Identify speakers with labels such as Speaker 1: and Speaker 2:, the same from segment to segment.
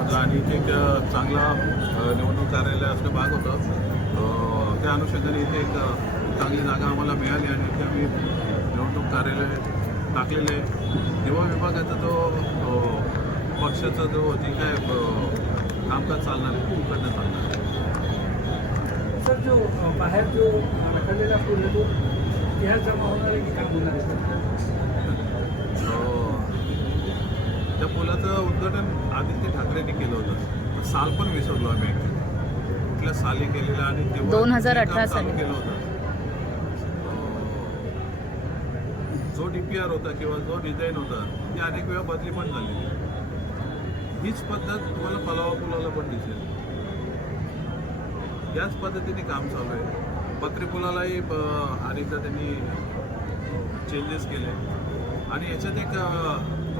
Speaker 1: वार्डमधला आणि इथे एक चांगला निवडणूक कार्यालय असणं भाग होतं. त्या अनुषंगाने इथे एक चांगली जागा आम्हाला मिळाली आणि इथे आम्ही निवडणूक कार्यालय टाकलेलं आहे. युवा विभागाचा जो पक्षाचा जो जे काय कामकाज चालणार आहे ते इकडनं चालणार आहे
Speaker 2: सर जो बाहेर जो रखडलेला आहे तो इतिहास जमा होणार आहे की काम होणार आहे
Speaker 1: त्या पुलाचं उद्घाटन आदित्य ठाकरेंनी केलं होतं. साल पण विसरलो आम्ही कुठल्या साली केलेलं आणि तेव्हा
Speaker 3: 2018
Speaker 1: जे काम चालू
Speaker 3: साली.
Speaker 1: केलं होतं. जो डी पी आर होता किंवा जो डिझाईन होता ती अनेक वेळा बदली पण झाली हीच पद्धत तुम्हाला पलावा पुलाला पण दिसेल. याच पद्धतीने काम चालू आहे. पत्री पुलालाही अनेकदा त्यांनी चेंजेस केले. आणि याच्यात एक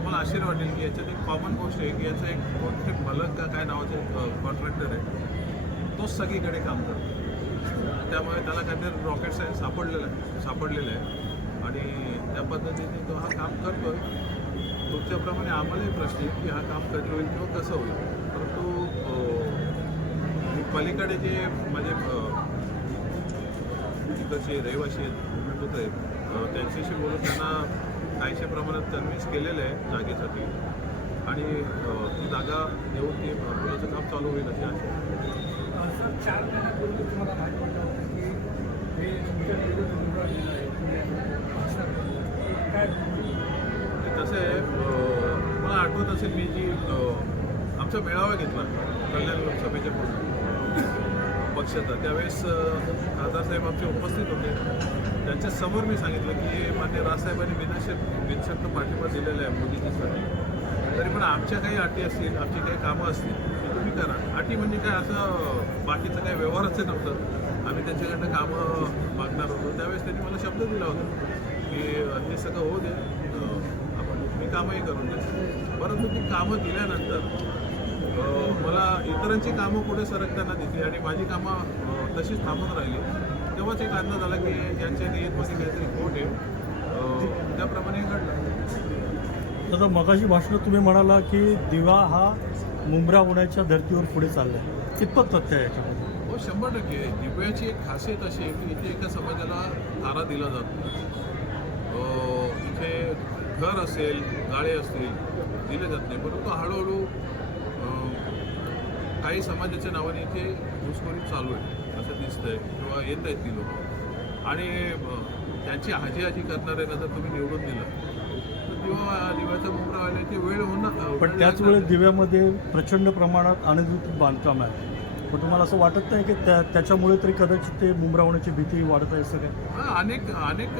Speaker 1: तुम्हाला आश्चर्य वाटेल की याच्यात एक कॉमन गोष्ट आहे की याचं एक कोणते मलक का काय नावाचे कॉन्ट्रॅक्टर आहे तोच सगळीकडे काम करतो. त्यामुळे त्याला काहीतरी रॉकेट सायन्स सापडलेलं आहे सापडलेलं आहे. आणि त्या पद्धतीने तो हा काम करतोय. तुमच्याप्रमाणे आम्हालाही प्रश्न आहे की हा काम कधी होईल किंवा कसं होईल. परंतु पलीकडे जे माझे तिकडचे रहिवासी आहेत भूमिपुत्र आहेत त्यांच्याशी बोलून त्यांना काहीशे प्रमाणात कन्व्हिन्स केलेलं आहे जागेसाठी. आणि ती जागा येऊन ते पुलाचं काम चालू होईल अशी आशा आहे.
Speaker 2: अ, सर चार महिन्यापूर्वी तुम्हाला माहिती पडलं होतं की हे तुमच्या विरुद्ध उमेदवार येणार आहे काय
Speaker 1: कसं मला आठवत असेल मी जी आमचा मेळावा घेतला कल्याण लोकसभेच्या पक्षाचा. त्यावेळेस खासदार साहेब आमचे उपस्थित होते. त्याच्यासमोर मी सांगितलं की मान्य राजसाहेबांनी बिनशर्त बिनशर्त पाठिंबा दिलेला आहे मोदीजीसाठी. तरी पण आमच्या काही अटी असतील आमची काही कामं असतील ते तुम्ही करा. अटी म्हणजे काय असं बाकीचं काही व्यवहारच नव्हतं. आम्ही त्यांच्याकडनं कामं मागणार होतो. त्यावेळेस त्यांनी मला शब्द दिला होता की हे सगळं होऊ दे. आपण मी कामंही करून दे परंतु ती कामं दिल्यानंतर मला इतरांची कामं पुढे सरकताना दिसली आणि माझी कामं तशीच थांबून राहिली. तेव्हाच एक अंदाज आला की यांच्या नियतमध्ये काहीतरी खोट आहे त्याप्रमाणे घडलं.
Speaker 4: दादा मगाशी भाषणात तुम्ही म्हणाला की दिवा हा मुंबरा होण्याच्या धर्तीवर पुढे चाललाय. कितपत तथ्य आहे याच्यामध्ये?
Speaker 1: हो शंभर टक्के दिव्याची एक खासियत अशी आहे की इथे एका समाजाला तारा दिला जातो इथे घर असेल गाळे असतील दिले जात नाही. परंतु हळूहळू काही समाजाच्या नावाने इथे घुसखोरी चालू आहे. असं दिसतंय किंवा येत आहेत ती लोक. आणि त्यांची हाजी हाजी करणारे जर तुम्ही निवडून दिलं दिव्याचा व्हायला वेळ होणार
Speaker 4: पण त्याच वेळेस दिव्यामध्ये प्रचंड प्रमाणात अनधिकृत बांधकाम आहे. पण तुम्हाला असं वाटत नाही की त्या त्याच्यामुळे तरी कदाचित ते मुंबरा होण्याची भीती वाढत आहे
Speaker 1: हा, अनेक अनेक